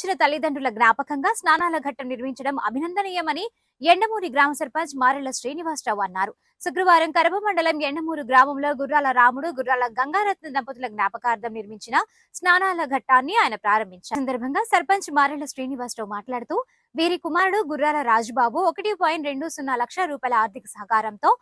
మరణించిన తల్లిదండ్రుల జ్ఞాపకంగా స్నానాల ఘట్టం నిర్మించడం అభినందనీయమని ఎండమూరి గ్రామ సర్పంచ్ మారెళ్ల శ్రీనివాసరావు అన్నారు. శుక్రవారం కరప మండలం ఎండమూరు గ్రామంలో గుర్రాల రాముడు, గుర్రాల గంగారత్న దంపతుల జ్ఞాపకార్థం నిర్మించిన స్నానాల ఘట్టాన్ని ఆయన ప్రారంభించారు. సందర్భంగా సర్పంచ్ మారెళ్ల శ్రీనివాసరావు మాట్లాడుతూ, వీరి కుమారుడు గుర్రాల రాజుబాబు 1.20 లక్షల రూపాయల ఆర్థిక సహకారంతో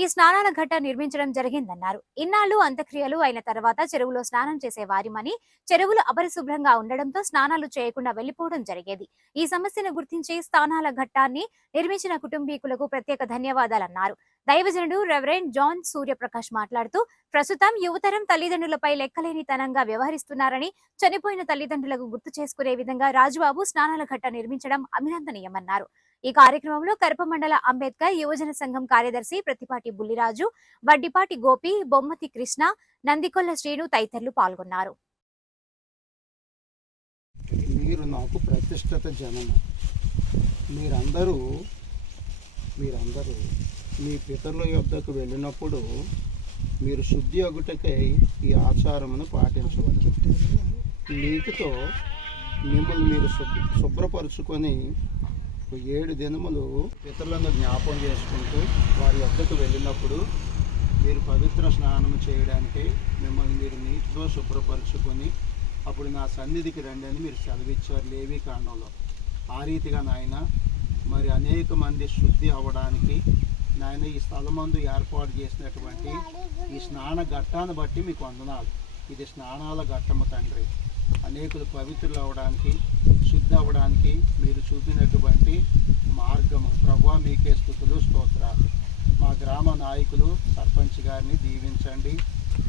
ఈ స్నానాల ఘట్ట నిర్మించడం జరిగిందన్నారు. ఇన్నాళ్లు అంత్యక్రియలు అయిన తర్వాత చెరువులో స్నానం చేసే వారిమని, చెరువులు అపరిశుభ్రంగా ఉండడంతో స్నానాలు చేయకుండా వెళ్లిపోవడం జరిగేది. ఈ సమస్యను గుర్తించి స్నానాల ఘట్టాన్ని నిర్మించిన కుటుంబీకులకు ప్రత్యేక ధన్యవాదాలన్నారు. దైవజనుడు రెవరెండ్ జాన్ సూర్యప్రకాష్ మాట్లాడుతూ, ప్రస్తుతం యువతరం తల్లిదండ్రులపై లెక్కలేనితనంగా వ్యవహరిస్తున్నారని, చనిపోయిన తల్లిదండ్రులకు గుర్తు చేసుకునే విధంగా రాజుబాబు స్నానాల ఘట్ట నిర్మించడం అభినందనీయమన్నారు. ఈ కార్యక్రమంలో కరప మండల అంబేద్కర్ యువజన సంఘం కార్యదర్శి ప్రతిపాటి బుల్లిరాజు, వడ్డిపాటి గోపి, బొమ్మతి కృష్ణ, నందికొల్ల శ్రీను తదితరులు పాల్గొన్నారు. మీరు నాకు ప్రతిష్ఠిత జనము. మీరందరూ మీ పితరుల యొద్దకు వెళ్ళినప్పుడు మీరు శుద్ధి అగుటకై ఈ ఆచారమును పాటించవచ్చు. నీటితో మిమ్మల్ని మీరు శుభ్రపరుచుకొని 7 దినములు పితరులను జ్ఞాపకం చేసుకుంటూ వారి వద్దకు వెళ్ళినప్పుడు మీరు పవిత్ర స్నానం చేయడానికి మిమ్మల్ని మీరు నీటితో శుభ్రపరుచుకొని అప్పుడు నా సన్నిధికి రండి అని మీరు సెలవిచ్చారు లేవీకాండంలో. ఆ రీతిగా నాయన మరి అనేక మంది శుద్ధి అవ్వడానికి నాయన ఈ స్థలమందు ఏర్పాటు చేసినటువంటి ఈ స్నాన ఘట్టాన్ని బట్టి మీకు వందనాలు. ఇది స్నానాల ఘట్టము తండ్రి. అనేకులు పవిత్రులు అవ్వడానికి, శుద్ధి అవ్వడానికి మీరు చూపినటువంటి మార్గము ప్రభువా మీకే స్తుతులు, స్తోత్రాలు. మా గ్రామ నాయకులు సర్పంచ్ గారిని దీవించండి.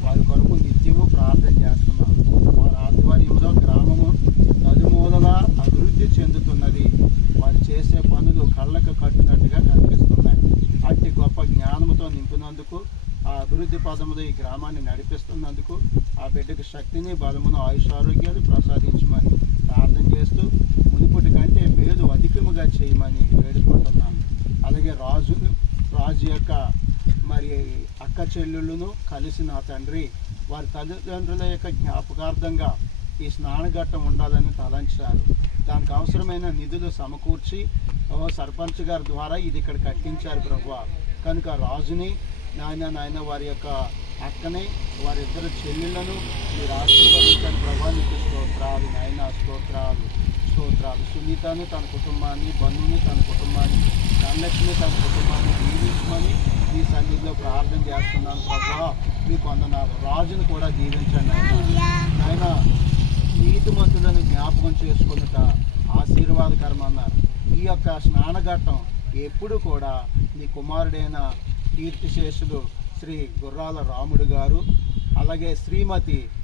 వారి కొరకు నిత్యము ప్రార్థన చేస్తున్నాం. వారి ఆధ్వర్యంలో గ్రామము నలుమూలలా అభివృద్ధి చెందుతున్నది. వారు చేసే పనులు కళ్ళకు కట్టినట్టుగా కనిపిస్తున్నాయి. అట్టి గొప్ప జ్ఞానంతో నింపినందుకు, ఆ అభివృద్ధి పదములో ఈ గ్రామాన్ని నడిపిస్తున్నందుకు ఆ బిడ్డకు శక్తిని, బలమును, ఆయుషారోగ్యాలు ప్రసాదించమని ప్రార్థన చేస్తూ మునుపటి కంటే మేలు అధికముగా చేయమని వేడుకుంటున్నాను. అలాగే రాజు యొక్క మరి అక్క చెల్లెళ్ళను కలిసి నా తండ్రి వారి తల్లిదండ్రుల యొక్క జ్ఞాపకార్థంగా ఈ స్నానఘట్టం ఉండాలని తలంచారు. దానికి అవసరమైన నిధులు సమకూర్చి సర్పంచ్ గారి ద్వారా ఇది ఇక్కడ కట్టించారు ప్రభువా. కనుక రాజుని నాయన వారి యొక్క అక్కని, వారిద్దరు చెల్లెళ్లను మీరు ఆశీర్వదించండి ప్రభా. నీకు స్తోత్రాలు నాయన, స్తోత్రాలు. సునీతను తన కుటుంబాన్ని, బంధువుని తన కుటుంబాన్ని, ధనలక్ష్మి తన కుటుంబాన్ని దీవించమని మీ సన్నిధిలో ప్రార్థన చేస్తున్నాను ప్రభా. మీకు వందనాలు. రాజును కూడా దీవించండి నాయన. నీతిమంతులను జ్ఞాపకం చేసుకున్నట ఆశీర్వాదకరం అన్నారు. ఈ యొక్క స్నానఘట్టం ఎప్పుడు కూడా మీ కుమారుడైన కీర్తిశేషులు శ్రీ గుర్రాల రాముడు గారు, అలాగే శ్రీమతి